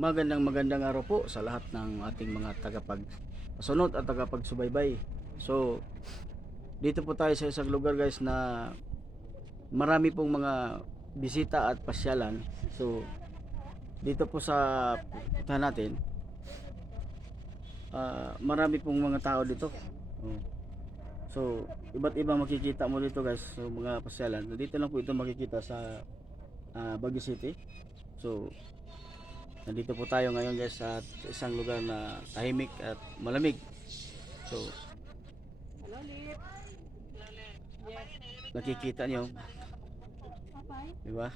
Magandang araw po sa lahat ng ating mga tagapagsunod at tagapagsubaybay. So, dito po tayo sa isang lugar guys na marami pong mga bisita at pasyalan. So, dito po sa puntahan natin, marami pong mga tao dito. Oh. So, iba't ibang makikita mo dito guys, so mga pasyalan. Dito lang po ito makikita sa Baguio City. So, nandito po tayo ngayon guys sa isang lugar na tahimik at malamig. So, nakikita nyo, di ba?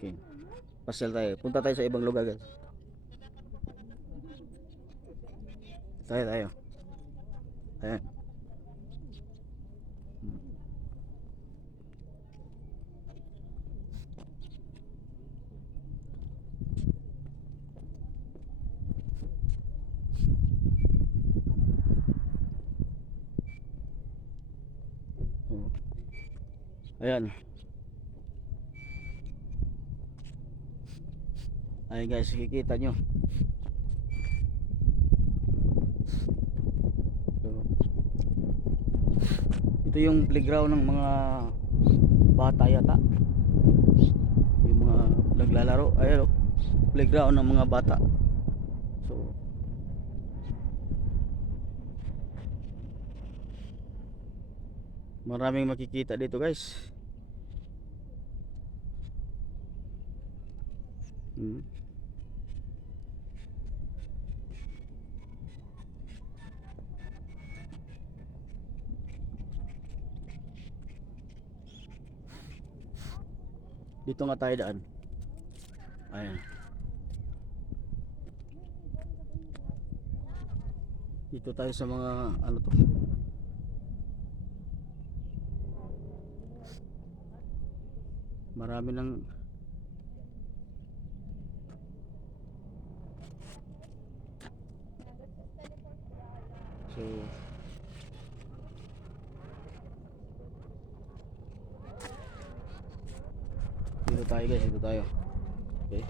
Okay. Pasyal tayo. Punta tayo sa ibang lugar guys. Tayo. Ayan. Ayan. Ayan guys, kikita nyo. So, ito yung playground ng mga bata yata. Yung mga naglalaro. Ayan o. Playground ng mga bata. So, maraming makikita dito guys. Dito nga tayo daan. Ayan. Dito tayo sa mga ano to. Marami ng so dito tayo guys, dito tayo. Okay.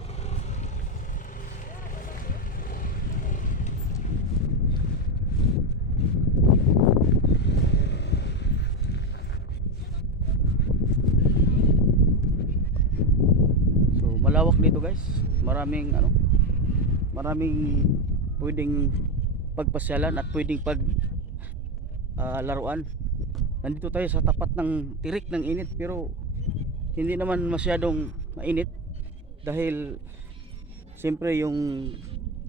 So malawak dito guys. Maraming pwedeng pagpasyalan at pwedeng laruan. Nandito tayo sa tapat ng tirik ng init pero hindi naman masyadong mainit dahil siyempre yung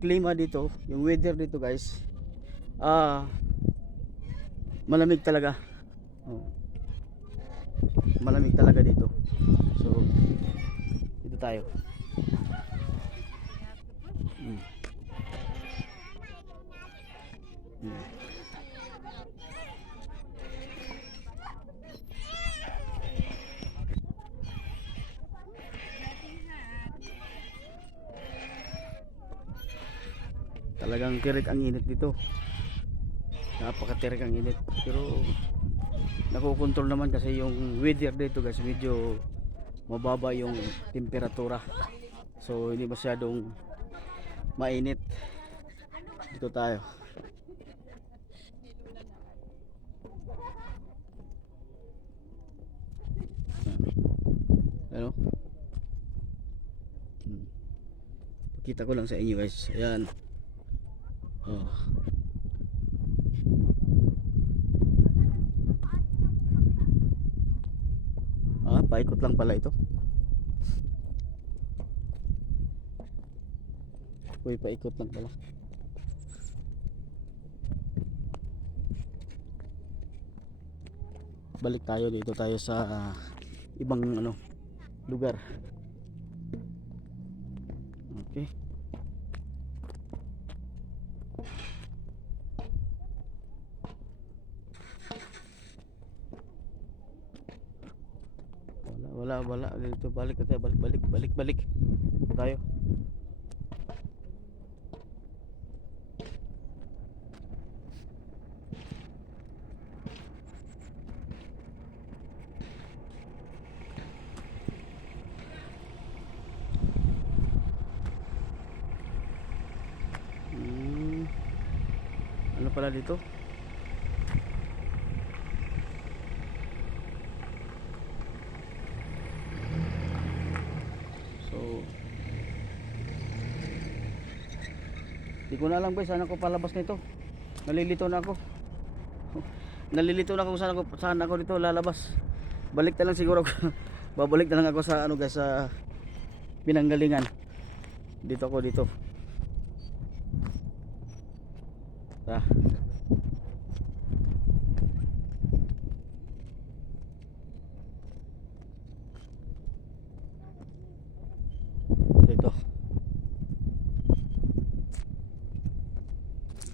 klima dito, yung weather dito guys, malamig talaga. Malamig talaga dito. So dito tayo. Talagang tirik ang init dito. Napakatirik ang init. Pero nakokontrol naman kasi yung weather dito guys, medyo mababa yung temperatura. So hindi masyadong mainit. Dito tayo. Ano? Pakita ko lang sa inyo guys. Ayan. Oh. Paikot lang pala ito. Uy, paikot lang pala. Balik tayo, dito tayo sa ibang lugar. Okay. Wala dito. Balik tayo, balik tayo. pala dito. So di ko na alam guys, saan ako palabas nito. Nalilito na ako. Nalilito na ako saan ako dito lalabas. Balik na lang siguro ako. Babalik na lang ako sa ano guys, sa pinanggalingan. Dito ako dito. Ah. Dito.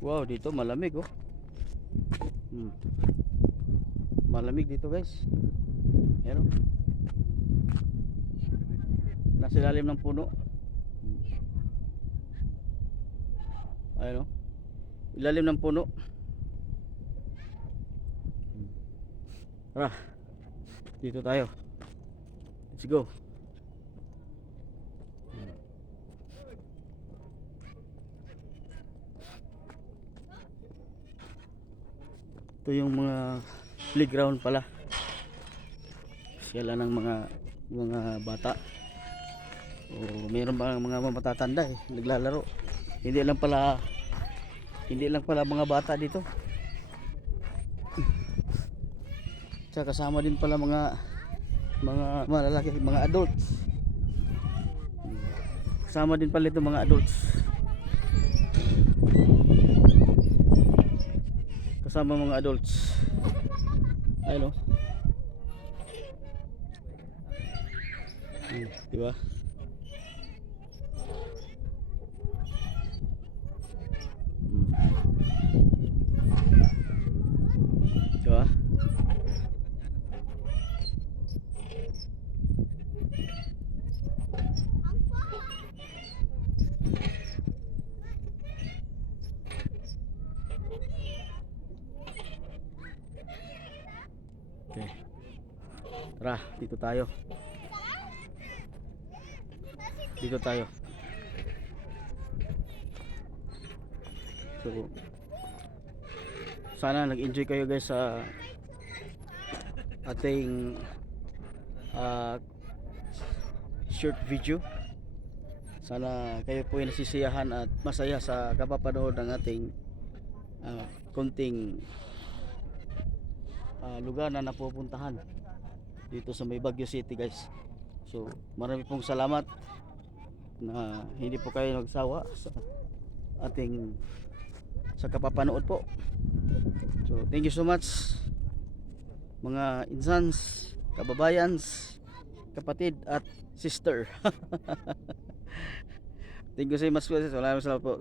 Wow, dito malamig oh. Malamig dito guys. Ayan oh. Nasa ilalim ng puno. Ayan oh. Ilalim ng puno. Tara. Dito tayo. Let's go. Ito yung mga playground pala. Sila ng mga bata. O mayroon ba mga matatanda naglalaro. Hindi lang pala mga bata dito. Tsaka kasama din pala mga lalaki, mga adults. Kasama din pala ito mga adults. Kasama mga adults. Ayun oh. Diba? Diba? Okay. Tara, dito tayo. Dito tayo. So, sana nag-enjoy kayo guys sa ating short video. Sana kayo po ay nasisiyahan at masaya sa kapapanood ng ating konting lugar na napupuntahan dito sa may Baguio City guys. So marami pong salamat na hindi po kayo nagsawa sa ating sa kapapanood po. So thank you so much mga insans, kababayans, kapatid at sister. Thank you so much. Salamat po.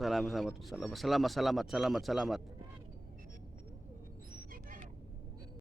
Salamat.